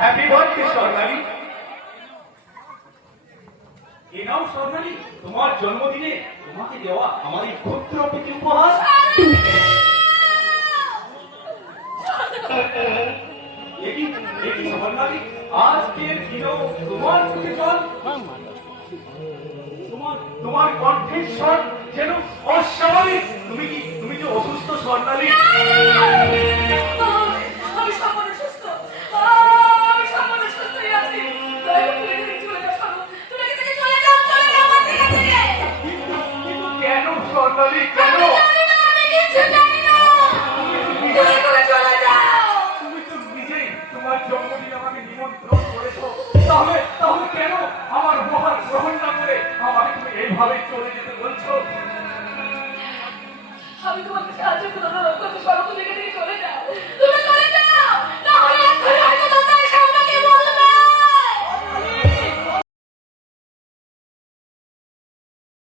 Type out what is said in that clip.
Happy birthday স্বর্ণালী। এ নাও স্বর্ণালী, তোমার জন্মদিনে তোমাকে দেওয়া আমার এই ক্ষুদ্র প্রীতি উপহার। স্বর্ণালী, আজকের দিনেও তোমার মুখে জল, তোমার কণ্ঠেশ্বর যেন অস্বাভাবিক। তুমি কি অসুস্থ স্বর্ণালী? কেন স্বর্ণালী, কেন? তুমি তো নিজেই তোমার জন্মদিন আমাকে নিমন্ত্রণ করেছো, তাহলে কেন আমার উপহার গ্রহণ না করে আমাকে তুমি এইভাবে চলে যেতে বলছো? আমি তোমাকে সাহায্য করবো, সর্ব থেকে